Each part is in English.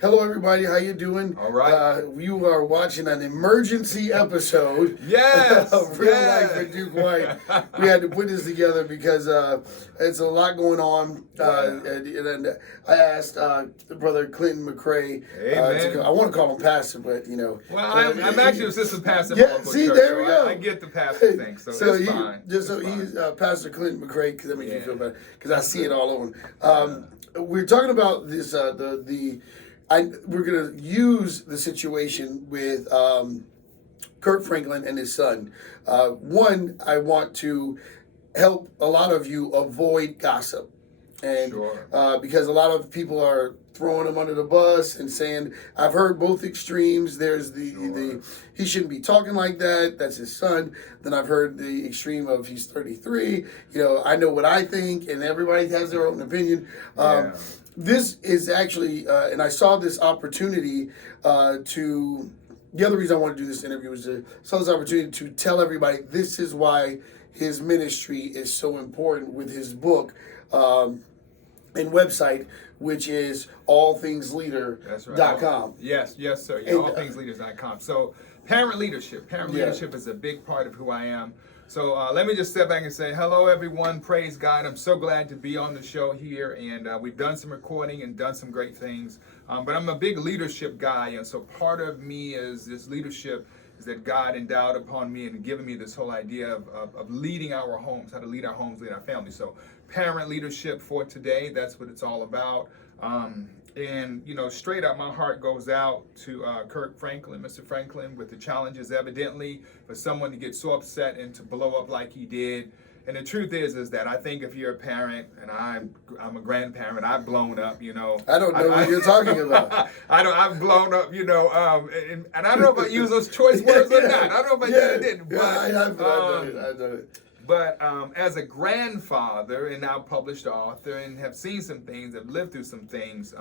Hello, everybody. How you doing? All right. You are watching an emergency episode Yes. of Real yes. Life with Duke White. We had to put this together because it's a lot going on. And I asked Brother Clinton McRae to go. I want to call him pastor, but you know. Well, I'm actually assistant pastor. Yeah. See, church, there we so go. I get the pastor thing, so it's fine. He's Pastor Clinton McRae, because that makes me feel better because I see it all over. We're talking about this. We're going to use the situation with Kirk Franklin and his son. One, I want to help a lot of you avoid gossip. And because a lot of people are throwing him under the bus and saying, I've heard both extremes. There's the he shouldn't be talking like that. That's his son. Then I've heard the extreme of he's 33. You know, I know what I think, and everybody has their own opinion. This is actually, and I saw this opportunity the other reason I want to do this interview was saw this opportunity to tell everybody this is why his ministry is so important with his book and website, which is allthingsleader.com. Yes, sir. Yeah, allthingsleaders.com. So parent leadership is a big part of who I am. So let me just step back and say, hello, everyone. Praise God. I'm so glad to be on the show here. And we've done some recording and done some great things. But I'm a big leadership guy. And so part of me is this leadership is that God endowed upon me and given me this whole idea of leading our homes, how to lead our homes, lead our families. So parent leadership for today, that's what it's all about. And, you know, straight up, my heart goes out to Kirk Franklin, Mr. Franklin, with the challenges, evidently, for someone to get so upset and to blow up like he did. And the truth is that I think if you're a parent, and I'm a grandparent, I've blown up, you know. I don't know what you're talking about. I've blown up, you know, and I don't know if I use those choice words or not. I don't know if I did or didn't. But, I've done it. But as a grandfather and now published author and have seen some things, have lived through some things,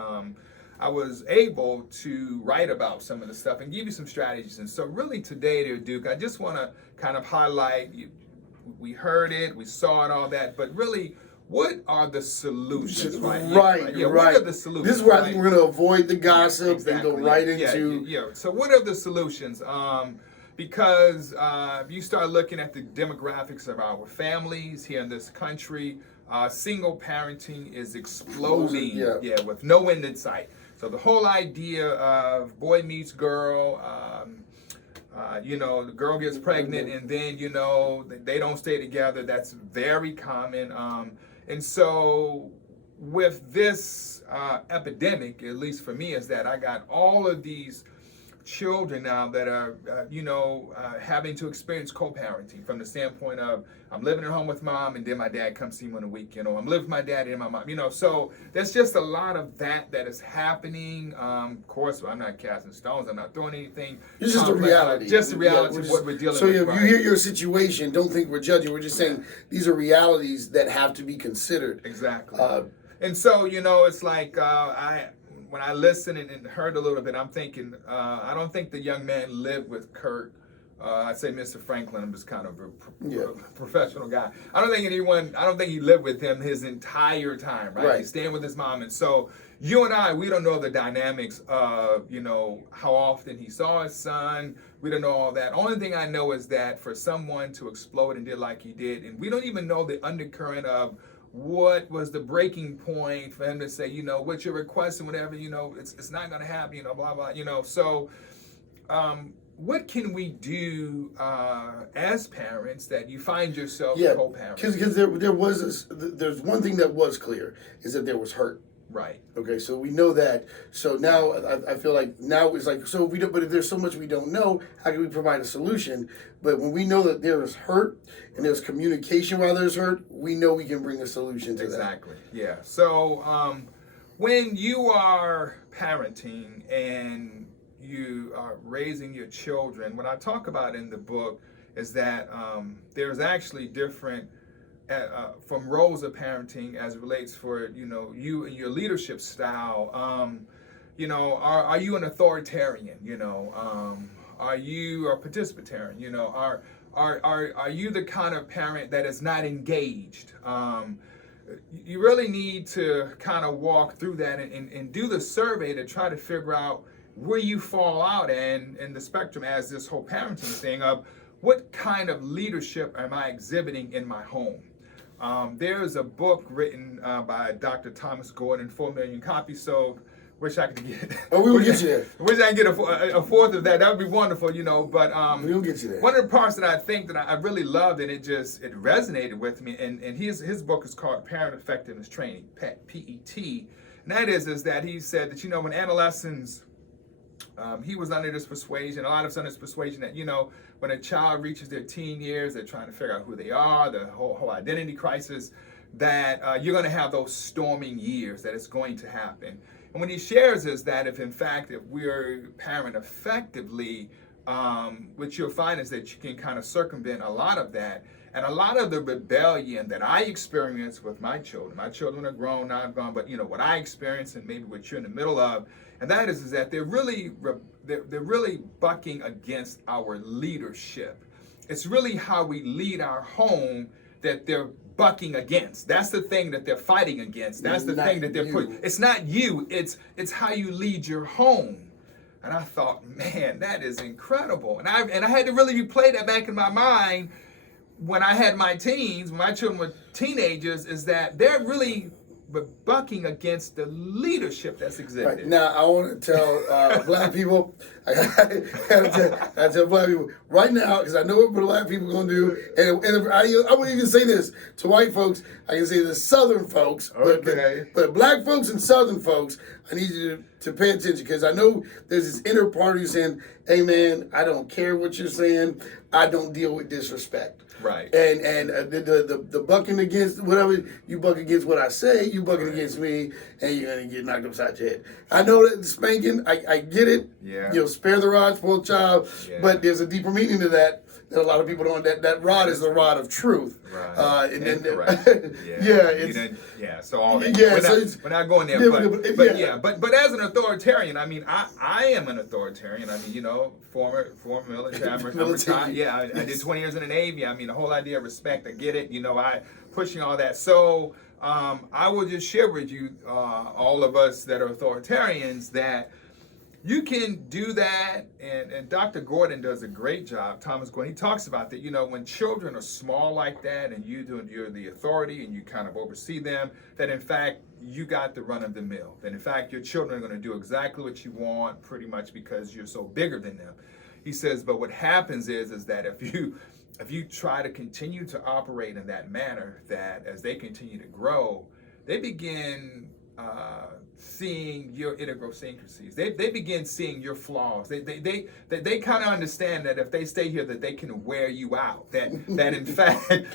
I was able to write about some of the stuff and give you some strategies. And so really today, dear Duke, I just want to kind of highlight, we heard it, we saw it, all that, but really, what are the solutions? Right. What are the solutions? This is where I think we're going to avoid the gossip and go right into... So what are the solutions? Because you start looking at the demographics of our families here in this country, single parenting is exploding, with no end in sight. So the whole idea of boy meets girl, you know, the girl gets pregnant and then, you know, they don't stay together. That's very common. And so with this epidemic, at least for me, is that I got all of these children now that are, having to experience co-parenting from the standpoint of I'm living at home with mom and then my dad comes see me in a week. You know, I'm living with my dad and my mom. You know, so there's just a lot of that is happening. Of course, I'm not casting stones. I'm not throwing anything. It's just a reality. Just the reality of what we're dealing with. So if you hear your situation, don't think we're judging. We're just saying these are realities that have to be considered. Exactly. And so, you know, it's like when I listened and heard a little bit, I'm thinking, I don't think the young man lived with Kirk. I say Mr. Franklin, I'm just kind of a professional guy. I don't think he lived with him his entire time, right? He's staying with his mom. And so you and I, we don't know the dynamics of, you know, how often he saw his son. We don't know all that. Only thing I know is that for someone to explode and did like he did, and we don't even know the undercurrent of what was the breaking point for him to say, you know, what's your request and whatever, you know, it's not going to happen, you know, blah, blah, you know. So what can we do as parents that you find yourself co-parenting? Because there's one thing that was clear, is that there was hurt. Right. Okay, so we know that. So now I feel like now it's like, so we don't, but if there's so much we don't know, how can we provide a solution? But when we know that there is hurt and there's communication while there's hurt, we know we can bring a solution to that. Exactly. Yeah. So when you are parenting and you are raising your children, what I talk about in the book is that there's actually different from roles of parenting as it relates for, you know, you and your leadership style. You know, are you an authoritarian? You know, are you a participatarian? You know, are you the kind of parent that is not engaged? you really need to kind of walk through that and do the survey to try to figure out where you fall out in the spectrum as this whole parenting thing of what kind of leadership am I exhibiting in my home. There's a book written by Dr. Thomas Gordon, 4 million copies sold. Wish I could get. Oh, we will get you there. Wish I could get a fourth of that. That would be wonderful, But we will get you there. One of the parts that I think that I really loved and it resonated with me, and his book is called Parent Effectiveness Training, PET, and that is that he said that when adolescents, he was under this persuasion, a lot of us under this persuasion that when a child reaches their teen years, they're trying to figure out who they are, the whole identity crisis, that you're going to have those storming years, that it's going to happen. And what he shares is that if we're parent effectively, what you'll find is that you can kind of circumvent a lot of that. And a lot of the rebellion that I experienced with my children are grown, now gone, but what I experienced and maybe what you're in the middle of, and that is that they're really bucking against our leadership. It's really how we lead our home that they're bucking against. That's the thing that they're fighting against. That's the thing that they're putting. It's not you. It's how you lead your home. And I thought, man, that is incredible. And I had to really replay that back in my mind when I had my teens, when my children were teenagers, is that they're really bucking against the leadership that's exhibited. Right. Now, I want to tell black people, I gotta tell black people right now, because I know what black people are going to do, and I wouldn't even say this to white folks, I can say this to Southern folks, okay. but black folks and Southern folks, I need you to pay attention, because I know there's this inner part of you saying, hey man, I don't care what you're saying, I don't deal with disrespect. Right. And the bucking against whatever, you buck against what I say, you bucking against me, and you're going to get knocked upside your head. I know that spanking, I get it. Yeah. Spare the rod, spoil the child, but there's a deeper meaning to that a lot of people don't. That rod is the rod of truth. Right. And then, So all that. Yeah, we're not going there. But as an authoritarian, I am an authoritarian. Former military. I'm retired. Yeah, I did 20 years in the Navy. The whole idea of respect, I get it. I pushing all that. So I will just share with you, all of us that are authoritarians, that you can do that, and Dr. Gordon does a great job. Thomas Gordon, he talks about that. When children are small like that, and you're the authority, and you kind of oversee them, that in fact you got the run of the mill. That in fact your children are going to do exactly what you want, pretty much because you're so bigger than them. He says, but what happens is that if you try to continue to operate in that manner, that as they continue to grow, they begin seeing your idiosyncrasies. They begin seeing your flaws. They kind of understand that if they stay here, that they can wear you out. That in fact, and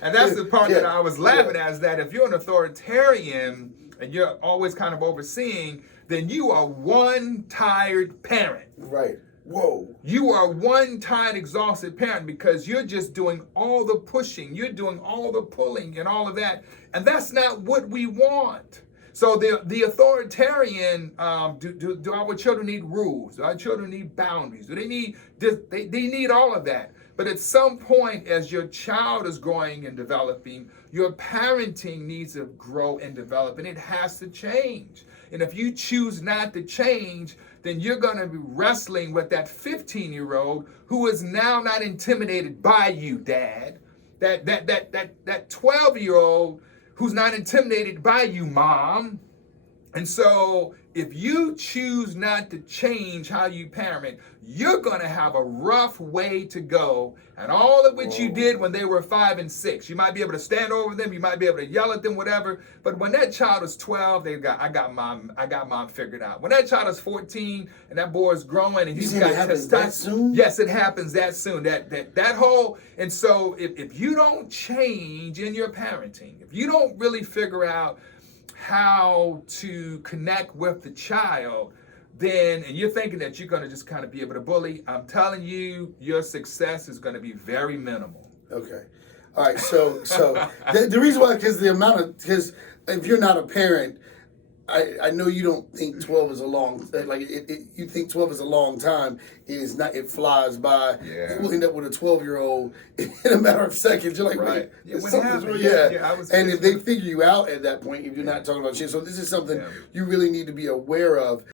that's the part that I was laughing at, is that if you're an authoritarian and you're always kind of overseeing, then you are one tired parent. Right. Whoa. You are one tired, exhausted parent, because you're just doing all the pushing, you're doing all the pulling and all of that. And that's not what we want. So the authoritarian, do our children need rules? Do our children need boundaries? Do they need this? They need all of that. But at some point, as your child is growing and developing, your parenting needs to grow and develop, and it has to change. And if you choose not to change, then you're going to be wrestling with that 15-year-old who is now not intimidated by you, Dad. That 12-year-old who's not intimidated by you, Mom. And so if you choose not to change how you parent, you're going to have a rough way to go. And all of which you did when they were 5 and 6, you might be able to stand over them, you might be able to yell at them, whatever. But when that child is 12, I got mom figured out. When that child is 14 and that boy is growing and he's got testosterone, yes, it happens that soon. That whole, and so if you don't change in your parenting, if you don't really figure out how to connect with the child, then, and you're thinking that you're going to just kind of be able to bully, I'm telling you, your success is going to be very minimal. Okay. All right. So the reason why, because if you're not a parent, I know you don't think 12 is a long, like you think 12 is a long time. It is not. It flies by. Yeah. You will end up with a 12-year-old in a matter of seconds. You're like, Right. wait, Yeah, what something's happened? wrong. Yeah, I was and if just- they figure you out at that point, if you're not talking about shit, so this is something Yeah. you really need to be aware of.